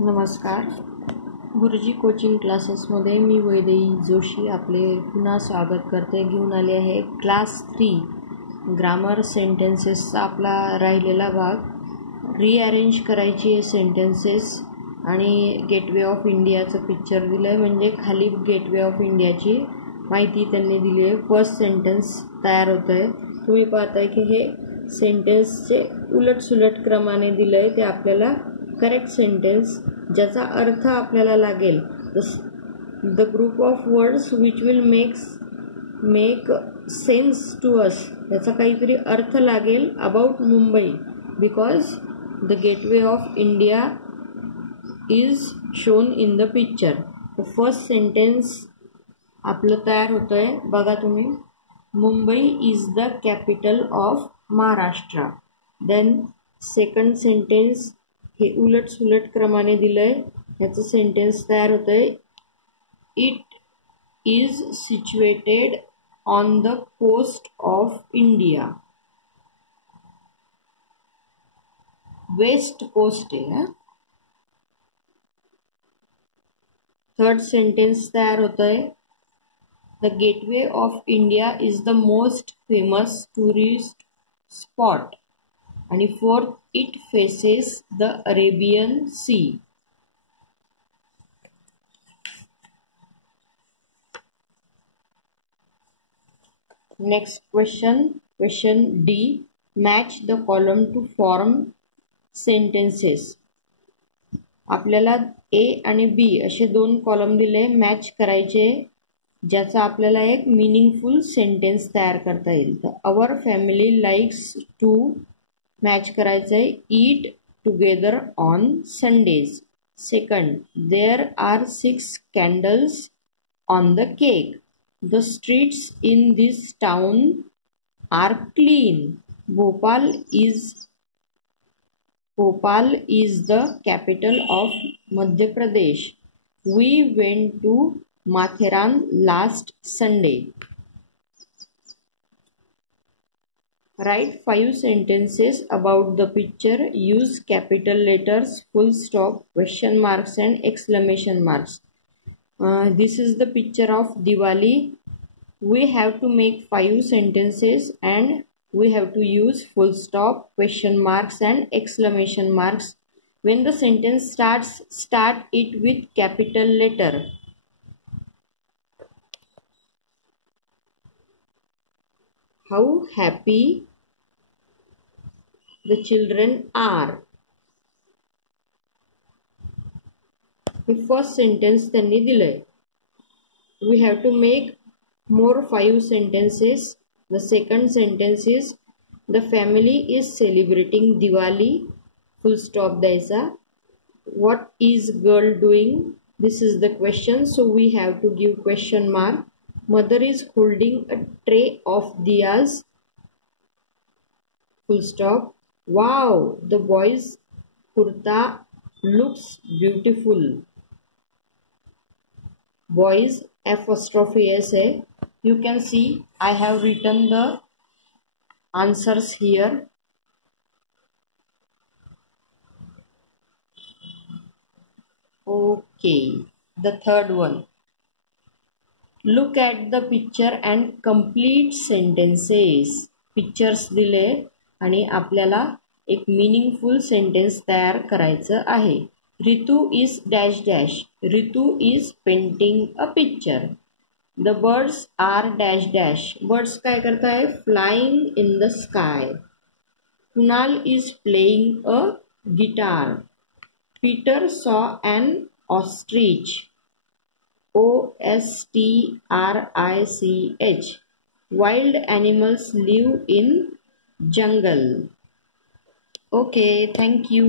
नमस्कार. गुरुजी कोचिंग क्लासेसमध्ये मी वैदेही जोशी आपले पुन्हा स्वागत करते. घेऊन आले आहे क्लास 3 ग्रामर सेंटेन्सेसचा आपला राहिलेला भाग. रिअरेंज करायची आहे सेंटेन्सेस आणि गेटवे ऑफ इंडियाचं पिक्चर दिलं आहे, म्हणजे खाली गेटवे ऑफ इंडियाची माहिती त्यांनी दिली आहे. फर्स्ट सेंटेन्स तयार होतं आहे. तुम्ही पाहताय की हे सेंटेन्सचे उलटसुलट क्रमाने दिलं आहे. ते आपल्याला करेक्ट सेंटेन्स ज्याचा अर्थ आपल्याला लागेल, the group of words which will make sense to us, याचा काहीतरी अर्थ लागेल about Mumbai, because the gateway of India is shown in the picture. First sentence आपलं तयार होतं आहे, बघा तुम्ही. Mumbai is the capital of Maharashtra. Then second sentence हे उलट सुलट क्रमाने दिलं आहे, ह्याचं सेंटेन्स तयार होतं आहे. It is situated on the coast of India. West coast आहे. थर्ड सेंटेन्स तयार होतं आहे. The gateway of India is the most famous tourist spot. आणि fourth, it faces the Arabian sea. Next question D. Match the column to form sentences. आपल्याला A आणि बी असे दोन कॉलम दिले, मॅच करायचे, ज्याचा आपल्याला एक मीनिंगफुल सेंटेन्स तयार करता येईल. तर our family likes to match करायचं आहे, eat together on Sundays. Second, there are 6 candles on the cake. The streets in this town are clean. Bhopal is the capital of Madhya Pradesh. We went to Matheran last Sunday. Write 5 sentences about the picture. Use capital letters, full stop, question marks and exclamation marks. This is the picture of Diwali. We have to make 5 sentences and we have to use full stop, question marks and exclamation marks. When the sentence starts, start it with capital letter. How happy the children are. The first sentence त्यांनी दिलंय. We have to make more 5 sentences. The second sentence is the family is celebrating Diwali. Full stop द्यायचा. What is girl doing? This is the question, so we have to give question mark. Mother is holding a tray of diyas. Full stop. Wow, the boy's kurta looks beautiful. Boys apostrophe s है. You can see I have written the answers here. Okay, the third one. Look at the picture and complete sentences. Pictures दिले आणि आपल्याला एक meaningful sentence तयार करायचं आहे. Ritu is dash dash. Ritu is painting a picture. The birds are dash dash. Birds काय करता है? Flying in the sky. Kunal is playing a guitar. Peter saw an ostrich. ostrich. Wild animals live in jungle. Okay, thank you.